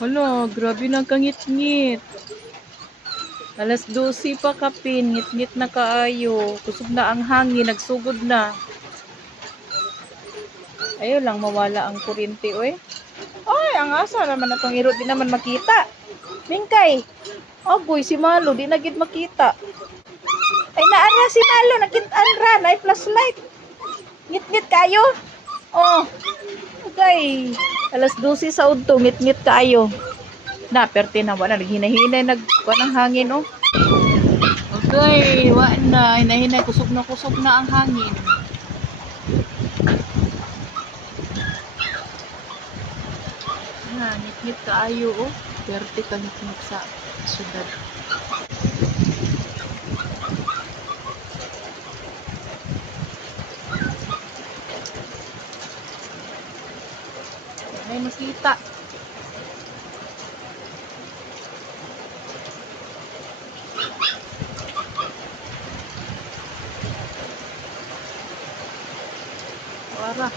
Hala, grabe na kangit-ngit. Alas 12 pa kapin, ngit-ngit na kaayo. Kusog na ang hangin, nagsugod na. Ayaw lang mawala ang kuryente, oy. Ay, ang asa naman na itong iro, di naman makita. Mingkay, aboy, si Malo, di na gid makita. Ay, naara si Malo, nakit-anra, na flashlight. Ngit-ngit kayo. Oh, okay. Alas 12 sa udto, ngit-ngit kayo. Na, perte na, wala, naghinay-hinay, ng hangin, oh. Okay, wala na, hinahinay, kusog na ang hangin. Ngit-ngit kaayo, oh. Perte ka ngit-ngit sa syudad. May makita. Wala.